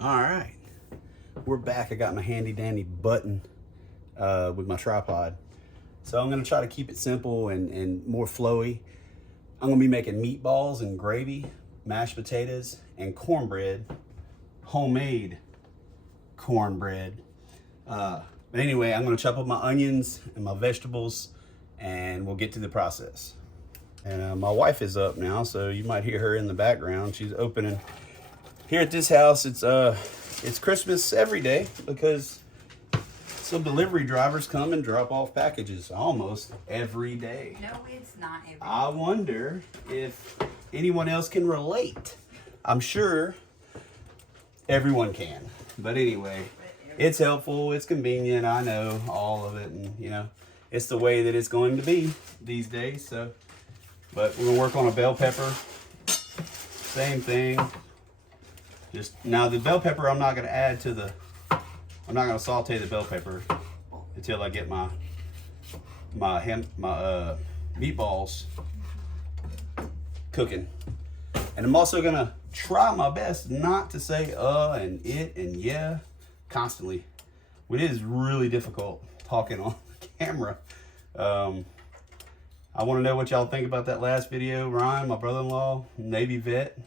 All right, we're back. I got my handy dandy button with my tripod. So I'm gonna try to keep it simple and more flowy. I'm gonna be making meatballs and gravy, mashed potatoes, and cornbread, homemade cornbread. But anyway, I'm gonna chop up my onions and my vegetables and we'll get to the process. And my wife is up now, so you might hear her in the background. She's opening. Here at this house, it's Christmas every day because some delivery drivers come and drop off packages almost every day. No, it's not every day. I wonder if anyone else can relate. I'm sure everyone can. But anyway, it's helpful, it's convenient, I know all of it, and you know, it's the way that it's going to be these days. So, but we're gonna work on a bell pepper. Same thing. Just now the bell pepper I'm not gonna add to the, I'm not gonna saute the bell pepper until I get my meatballs cooking. And I'm also gonna try my best not to say and it and yeah constantly. It is really difficult talking on the camera. I want to know what y'all think about that last video. Ryan, my brother-in-law, Navy vet.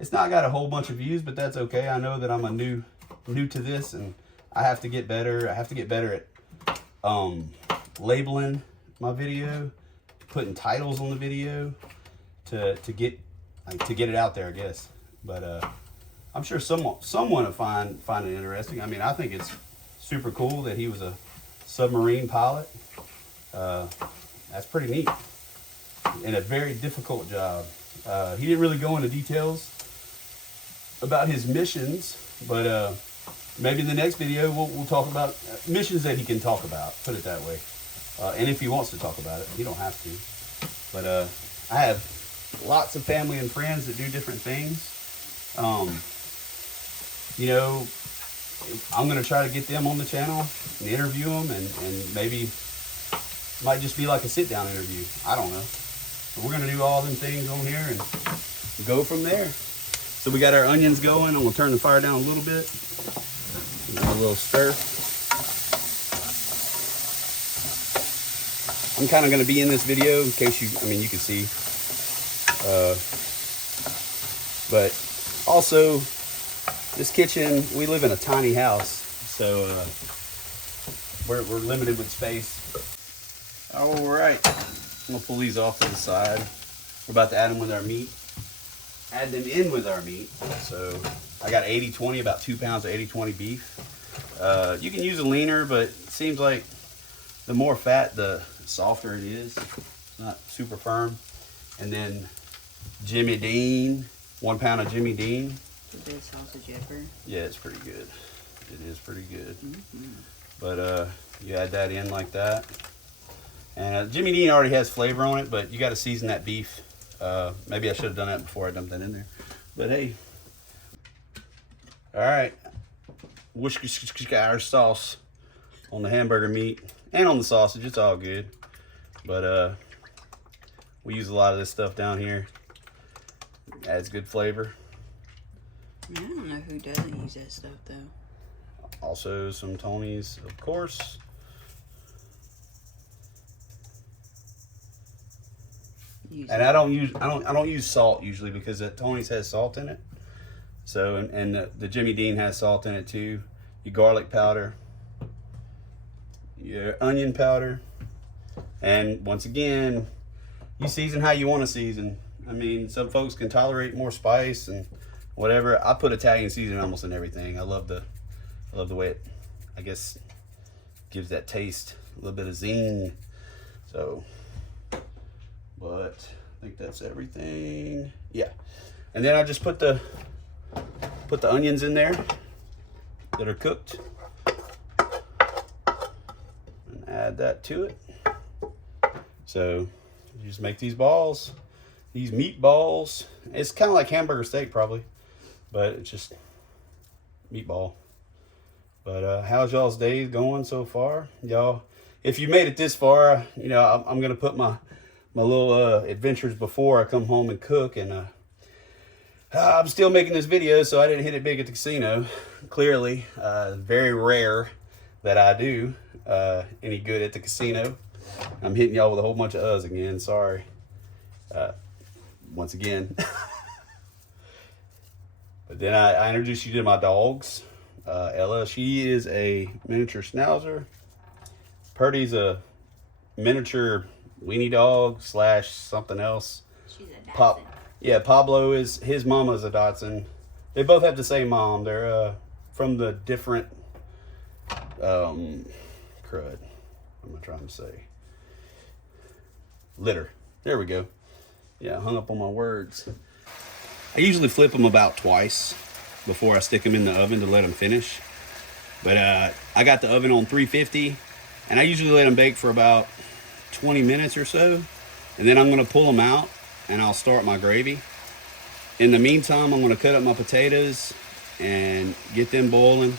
It's not got a whole bunch of views, but that's okay. I know that I'm a new to this, and I have to get better. I have to get better at labeling my video, putting titles on the video to get it out there, I guess. But I'm sure someone will find it interesting. I mean, I think it's super cool that he was a submarine pilot. That's pretty neat, and a very difficult job. He didn't really go into details about his missions, but maybe in the next video we'll talk about missions that he can talk about, put it that way. And if he wants to talk about it, he don't have to. But I have lots of family and friends that do different things. You know, I'm going to try to get them on the channel and interview them, and maybe it might just be like a sit-down interview. I don't know. But we're going to do all them things on here and go from there. So we got our onions going. I'm going to turn the fire down a little bit. A little stir. I'm kind of going to be in this video in case you can see. But also, this kitchen, we live in a tiny house, so we're limited with space. All right, I'm going to pull these off to the side. We're about to add them with our meat. Add them in with our meat. So I got 80-20, about 2 pounds of 80-20 beef. You can use a leaner, but it seems like the more fat, the softer it is. It's not super firm. And then Jimmy Dean, 1 pound of Jimmy Dean. The best sausage ever. Yeah, it's pretty good. It is pretty good. But you add that in like that. And Jimmy Dean already has flavor on it, but you got to season that beef. Maybe I should have done that before I dumped that in there. But hey. All right. Worcestershire sauce on the hamburger meat and on the sausage. It's all good. But we use a lot of this stuff down here. Adds good flavor. I don't know who doesn't use that stuff though. Also some Tony's, of course. And I don't use salt usually because Tony's has salt in it. So and the Jimmy Dean has salt in it too. Your garlic powder, your onion powder, and once again, you season how you want to season. I mean, some folks can tolerate more spice and whatever. I put Italian seasoning almost in everything. I love the way it, I guess, gives that taste, a little bit of zing. So, but I think that's everything. Yeah, and then I just put the onions in there that are cooked and add that to it. So you just make these balls, these meatballs. It's kind of like hamburger steak probably, but it's just meatball. But how's y'all's day going so far? Y'all, if you made it this far, you know, I'm gonna put my little adventures before I come home and cook, and I'm still making this video, so I didn't hit it big at the casino. Clearly, very rare that I do any good at the casino. I'm hitting y'all with a whole bunch of uhs again. Sorry. Once again. But then I introduced you to my dogs. Ella, she is a miniature schnauzer. Purdy's a miniature weenie dog / something else. She's a Dachshund. Yeah, Pablo is, his mama's a Dachshund. They both have the same mom. They're from the different, crud. What am I trying to say? Litter. There we go. Yeah, I hung up on my words. I usually flip them about twice before I stick them in the oven to let them finish. But I got the oven on 350, and I usually let them bake for about 20 minutes or so. And then I'm gonna pull them out and I'll start my gravy. In the meantime, I'm gonna cut up my potatoes and get them boiling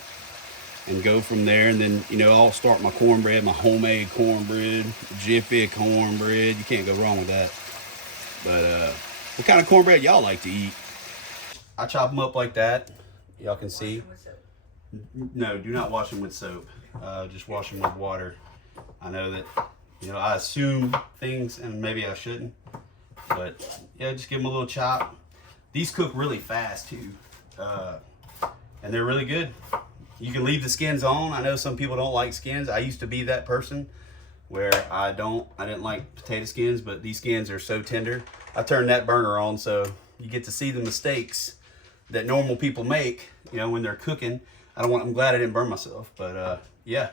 and go from there. And then, you know, I'll start my cornbread, my homemade cornbread, Jiffy cornbread. You can't go wrong with that. But what kind of cornbread y'all like to eat? I chop them up like that. Y'all can see. No, do not wash them with soap. Just wash them with water. I know that, you know, I assume things and maybe I shouldn't. But yeah, just give them a little chop. These cook really fast too. And they're really good. You can leave the skins on. I know some people don't like skins. I used to be that person where I didn't like potato skins, but these skins are so tender. I turned that burner on so you get to see the mistakes that normal people make, you know, when they're cooking. I'm glad I didn't burn myself, but yeah.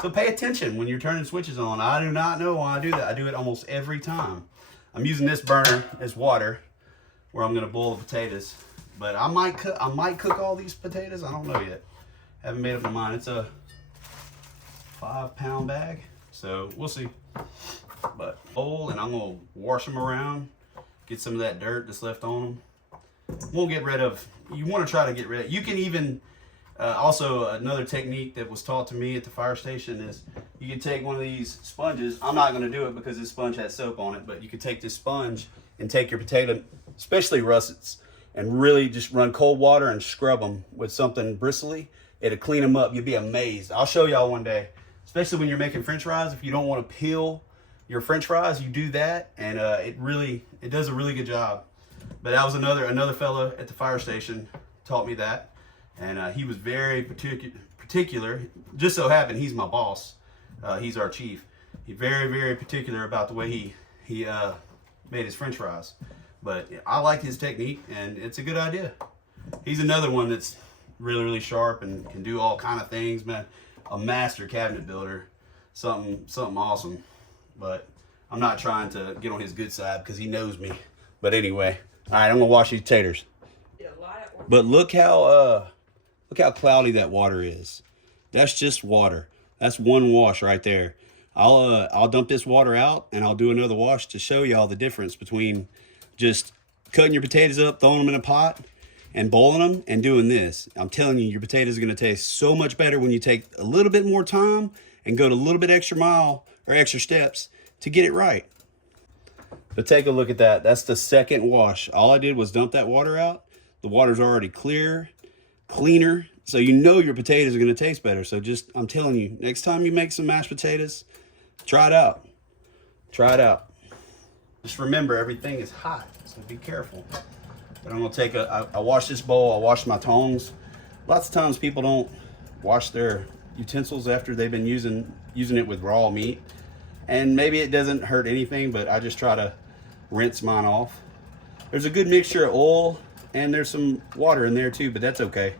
So pay attention when you're turning switches on. I do not know why I do that. I do it almost every time. I'm using this burner as water where I'm gonna boil the potatoes, but I might cook all these potatoes. I don't know yet. Haven't made up my mind. It's a 5-pound bag, so we'll see. But bowl, and I'm gonna wash them around, get some of that dirt that's left on them. Won't get rid of. You want to try to get rid of. You can even also another technique that was taught to me at the fire station is you can take one of these sponges. I'm not going to do it because this sponge has soap on it, but you can take this sponge and take your potato, especially russets, and really just run cold water and scrub them with something bristly. It'll clean them up. You'll be amazed. I'll show y'all one day, especially when you're making French fries. If you don't want to peel your French fries, you do that, and it does a really good job. But that was another fella at the fire station taught me that, and he was very particular. Just so happened he's my boss. He's our chief. He's very particular about the way he made his French fries. But I like his technique, and it's a good idea. He's another one that's really sharp and can do all kind of things, man. A master cabinet builder, something awesome. But I'm not trying to get on his good side because he knows me. But anyway. All right, I'm gonna wash these taters. But look how cloudy that water is. That's just water. That's one wash right there. I'll dump this water out and I'll do another wash to show y'all the difference between just cutting your potatoes up, throwing them in a pot, and boiling them, and doing this. I'm telling you, your potatoes are gonna taste so much better when you take a little bit more time and go to a little bit extra mile or extra steps to get it right. But take a look at that. That's the second wash. All I did was dump that water out. The water's already cleaner. So you know your potatoes are going to taste better. So just, I'm telling you, next time you make some mashed potatoes, try it out. Try it out. Just remember, everything is hot, so be careful. But I'm going to take I wash this bowl. I wash my tongs. Lots of times people don't wash their utensils after they've been using it with raw meat. And maybe it doesn't hurt anything, but I just try to rinse mine off. There's a good mixture of oil and there's some water in there too, but that's okay.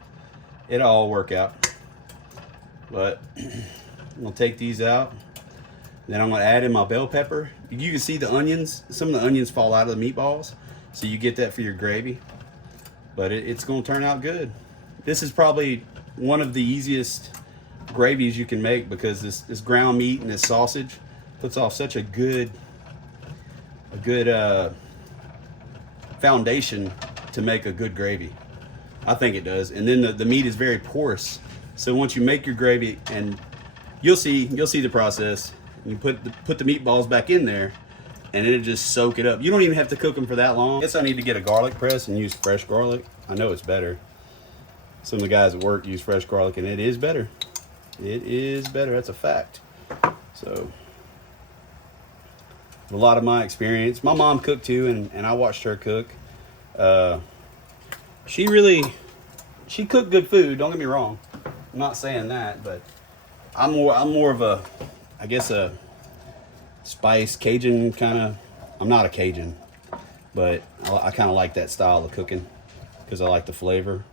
It'll all work out. But I'm gonna take these out. Then I'm gonna add in my bell pepper. You can see the onions. Some of the onions fall out of the meatballs, so you get that for your gravy. But it's gonna turn out good. This is probably one of the easiest gravies you can make because this ground meat and this sausage puts off such a good foundation to make a good gravy. I think it does. And then the meat is very porous. So once you make your gravy, and you'll see the process. You put the meatballs back in there, and it'll just soak it up. You don't even have to cook them for that long. I guess I need to get a garlic press and use fresh garlic. I know it's better. Some of the guys at work use fresh garlic, and it is better. It is better. That's a fact. So, a lot of my experience. My mom cooked too, and I watched her cook. She cooked good food. Don't get me wrong. I'm not saying that, but I'm more of a, I guess, a spice Cajun kind of. I'm not a Cajun, but I kind of like that style of cooking because I like the flavor.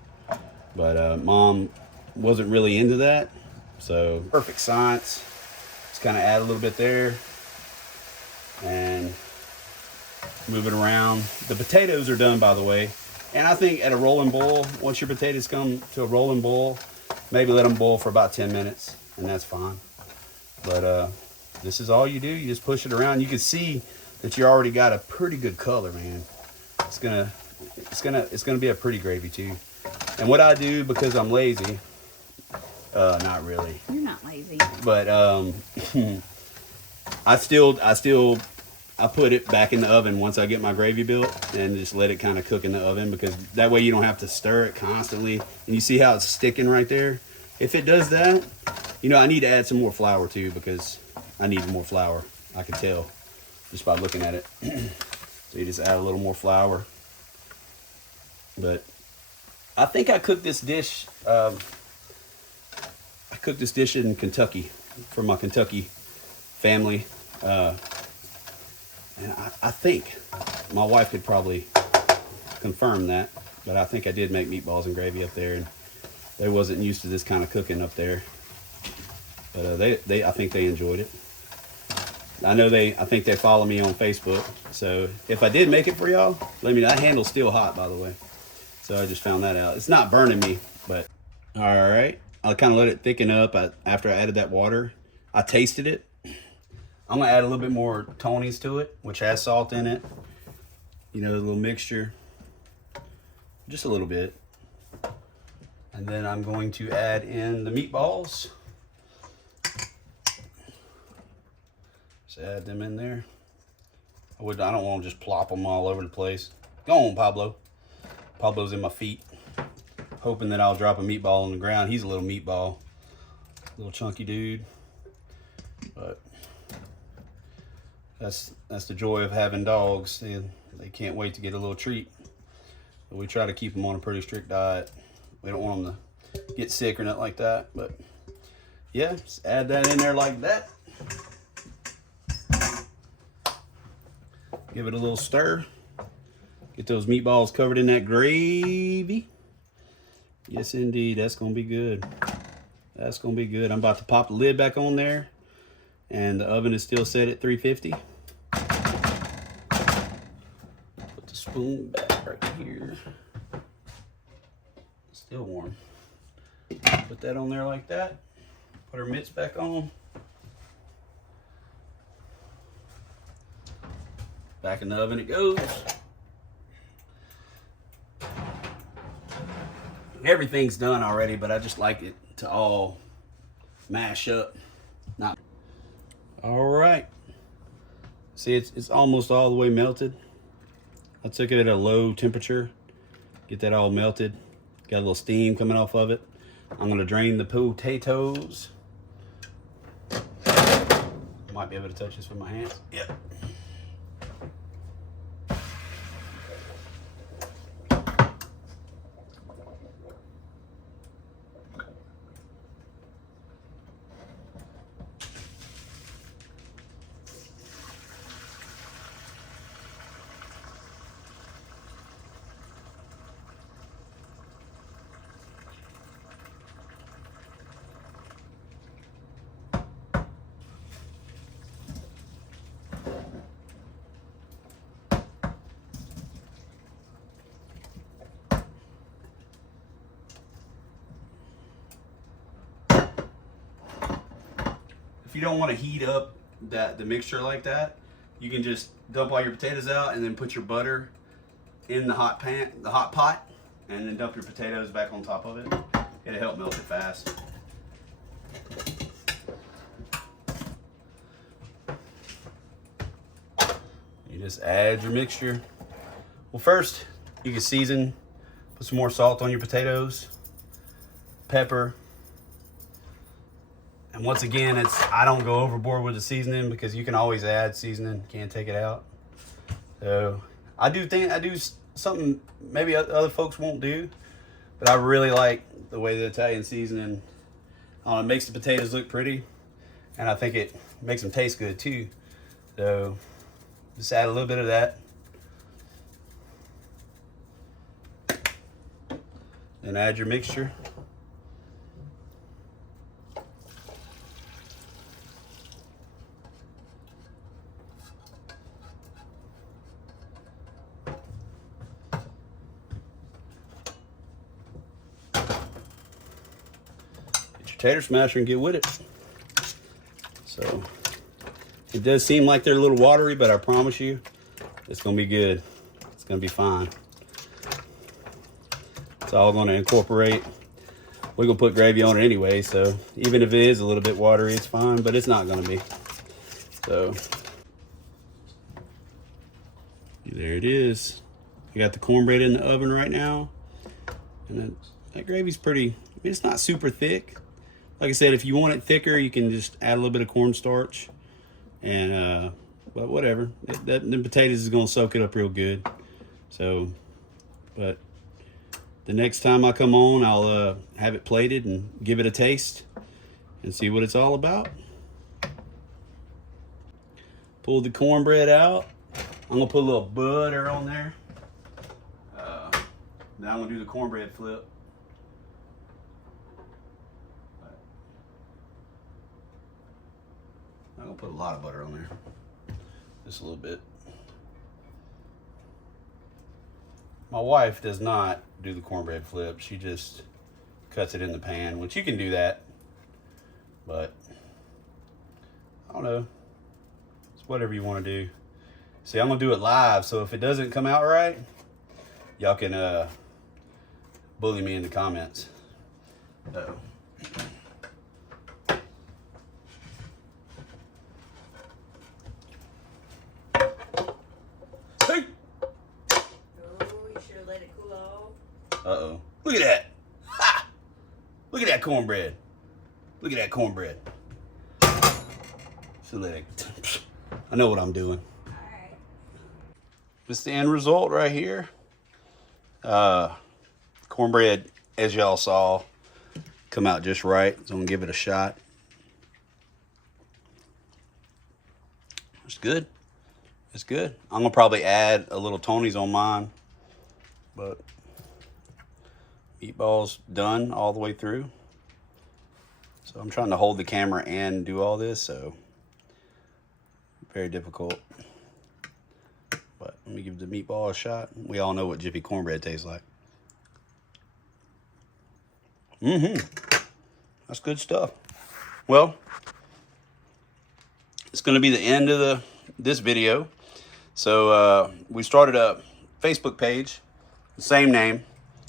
But mom wasn't really into that, so perfect science. Just kind of add a little bit there and move it around. The potatoes are done, by the way, and I think at a rolling boil, once your potatoes come to a rolling boil, maybe let them boil for about 10 minutes, and that's fine. But this is all you do. You just push it around. You can see that you already got a pretty good color, man. It's gonna be a pretty gravy too. And what I do, because I'm lazy, not really. You're not lazy. But I put it back in the oven once I get my gravy built and just let it kind of cook in the oven, because that way you don't have to stir it constantly. And you see how it's sticking right there? If it does that, you know, I need to add some more flour too, because I need more flour. I can tell just by looking at it. So you just add a little more flour. But I think I cooked this dish. I cooked this dish in Kentucky for my Kentucky family, and I think my wife could probably confirm that. But I think I did make meatballs and gravy up there, and they wasn't used to this kind of cooking up there. But I think they enjoyed it. I think they follow me on Facebook. So if I did make it for y'all, let me know. That handle's still hot, by the way. So I just found that out. It's not burning me, but all right. I'll kind of let it thicken up after I added that water. I tasted it. I'm gonna add a little bit more Tony's to it, which has salt in it. You know, a little mixture, just a little bit. And then I'm going to add in the meatballs. Just add them in there. I don't want to just plop them all over the place. Go on, Pablo. Pablo's in my feet, hoping that I'll drop a meatball on the ground. He's a little meatball, little chunky dude. But that's the joy of having dogs. They can't wait to get a little treat. But we try to keep them on a pretty strict diet. We don't want them to get sick or nothing like that. But yeah, just add that in there like that. Give it a little stir. Get those meatballs covered in that gravy. Yes, indeed. That's going to be good. That's going to be good. I'm about to pop the lid back on there. And the oven is still set at 350. Put the spoon back right here. Still warm. Put that on there like that. Put our mitts back on. Back in the oven it goes. Everything's done already, but I just like it to all mash up. Not all right. See, it's almost all the way melted. I took it at a low temperature, get that all melted. Got a little steam coming off of it. I'm gonna drain the potatoes. Might be able to touch this with my hands. Yep. If you don't want to heat up the mixture like that, you can just dump all your potatoes out and then put your butter in the hot pot, and then dump your potatoes back on top of it. It'll help melt it fast. Just add your mixture. Well, first you can season, put some more salt on your potatoes, pepper. And once again, I don't go overboard with the seasoning because you can always add seasoning, can't take it out. So I do something maybe other folks won't do, but I really like the way the Italian seasoning it makes the potatoes look pretty, and I think it makes them taste good too. So just add a little bit of that. Then add your mixture. Tater smasher and get with it. So it does seem like they're a little watery, but I promise you it's gonna be good. It's gonna be fine. It's all gonna incorporate. We're gonna put gravy on it anyway, so even if it is a little bit watery, it's fine, but it's not gonna be. So there it is. I got the cornbread in the oven right now, and that gravy's pretty, I mean, it's not super thick. Like I said, if you want it thicker, you can just add a little bit of cornstarch, and but whatever. The potatoes is gonna soak it up real good. So, but the next time I come on, I'll have it plated and give it a taste and see what it's all about. Pull the cornbread out. I'm gonna put a little butter on there. Now I'm gonna do the cornbread flip. I'm gonna put a lot of butter on there, just a little bit. My wife does not do the cornbread flip. She just cuts it in the pan, which you can do that, but I don't know. It's whatever you want to do. See, I'm gonna do it live, so if it doesn't come out right, y'all can bully me in the comments. Uh-oh. Uh-oh. Look at that. Ha! Look at that cornbread. Look at that cornbread. So I know what I'm doing. Alright. This is the end result right here. Cornbread, as y'all saw, come out just right. So I'm gonna give it a shot. It's good. It's good. I'm gonna probably add a little Tony's on mine, but meatballs done all the way through. So I'm trying to hold the camera and do all this, so very difficult. But let me give the meatball a shot. We all know what Jiffy cornbread tastes like. That's good stuff. Well, it's going to be the end of this video. So we started a Facebook page, same name.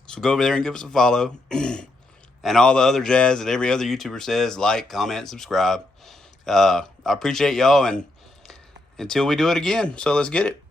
So go over there and give us a follow. And all the other jazz that every other YouTuber says, like, comment, subscribe. I appreciate y'all, and until we do it again, so let's get it.